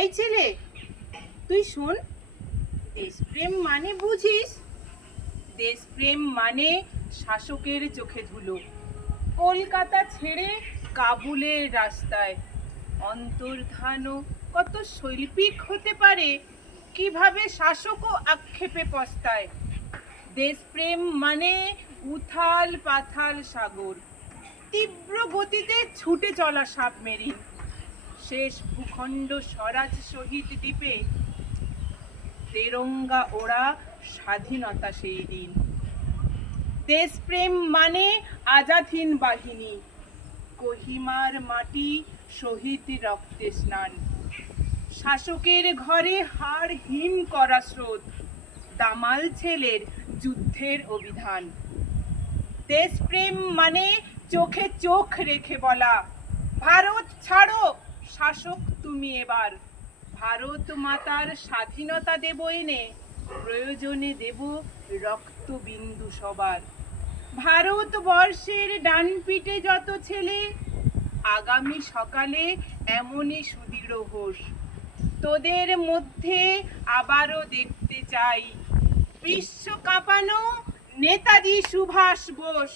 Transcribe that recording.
এই ছেলে, তুই শোন। দেশপ্রেম মানে বুঝিস? দেশপ্রেম মানে শাসকের চোখে ধুলো, কলকাতা ছেড়ে কাবুলের রাস্তায় অন্তর্ধানও কত শৈল্পিক হতে পারে, কিভাবে শাসকও আক্ষেপে পস্তায়। দেশপ্রেম মানে উথাল পাথাল সাগর, তীব্র গতিতে ছুটে চলা সাবমেরিন, শেষ ভূখণ্ড স্বরাজ শহীদ দ্বীপে তেরঙ্গা ওড়া স্বাধীনতা সেই দিন। দেশপ্রেম মানে আজাদহীন বাহিনী, কোহিমার মাটি শহীদ রক্তে স্নান, শাসকের ঘরে হাড় হিম করা স্রোত, দামাল ছেলের যুদ্ধের অভিধান। দেশপ্রেম মানে চোখে চোখ রেখে বলা, ভারত ছাড়ো, শাসক তুমি এবার। ভারত মাতার স্বাধীনতা দেব এনে, প্রয়োজনে দেব রক্তবিন্দু সবার। ভারতবর্ষের ডান পিঠে যত ছেলে, আগামী সকালে এমনই সুদৃঢ় হোস। তোদের মধ্যে আবারও দেখতে চাই বিশ্ব কাঁপানো নেতাজি সুভাষ বোস।